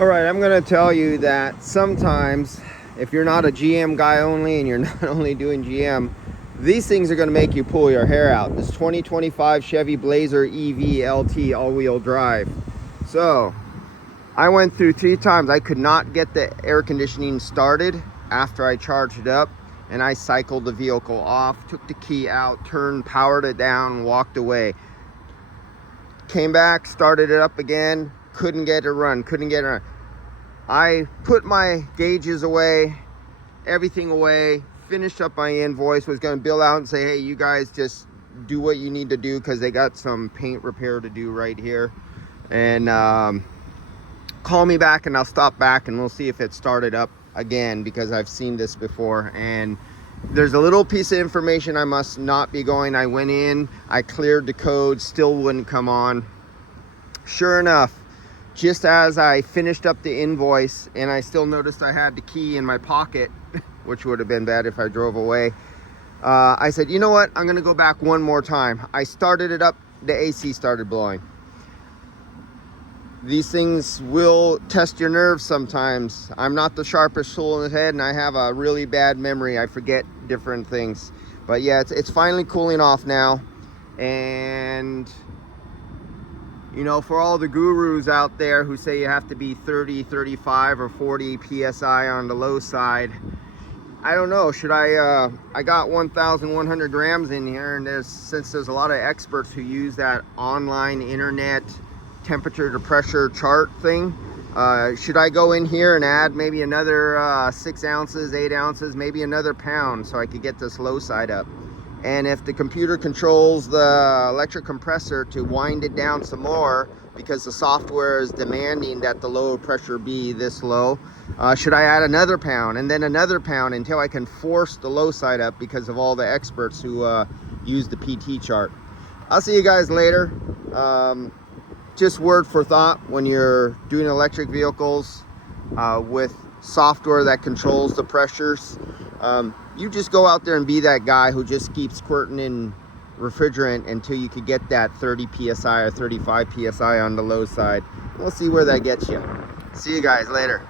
All right, I'm going to tell you that sometimes if you're not a GM guy only and you're not only doing GM, these things are going to make you pull your hair out. This 2025 Chevy Blazer EV LT all-wheel drive. So I went through 3 times. I could not get the air conditioning started after I charged it up, and I cycled the vehicle off, took the key out, turned, powered it down, walked away. Came back, started it up again, couldn't get it run, couldn't get it run. I put my gauges away, everything away, finished up my invoice, was going to bill out and say, hey, you guys just do what you need to do because they got some paint repair to do right here. And call me back and I'll stop back and we'll see if it started up again, because I've seen this before. And there's a little piece of information I must not be going. I went in, I cleared the code, still wouldn't come on. Sure enough, just as I finished up the invoice and I still noticed I had the key in my pocket, which would have been bad if I drove away, I said, you know what, I'm gonna go back one more time. I started it up, the AC started blowing. These things will test your nerves sometimes. I'm not the sharpest tool in the head and I have a really bad memory. I forget different things. But yeah, it's finally cooling off now. And you know, for all the gurus out there who say you have to be 30, 35 or 40 PSI on the low side, I don't know. Should I got 1,100 grams in here, and since there's a lot of experts who use that online internet temperature to pressure chart thing, should I go in here and add maybe another 6 ounces, 8 ounces, maybe another pound so I could get this low side up? And if the computer controls the electric compressor to wind it down some more, because the software is demanding that the low pressure be this low, should I add another pound and then another pound until I can force the low side up because of all the experts who use the PT chart? I'll see you guys later. Just word for thought, when you're doing electric vehicles with software that controls the pressures, you just go out there and be that guy who just keeps squirting in refrigerant until you could get that 30 psi or 35 psi on the low side. We'll see where that gets you. See you guys later.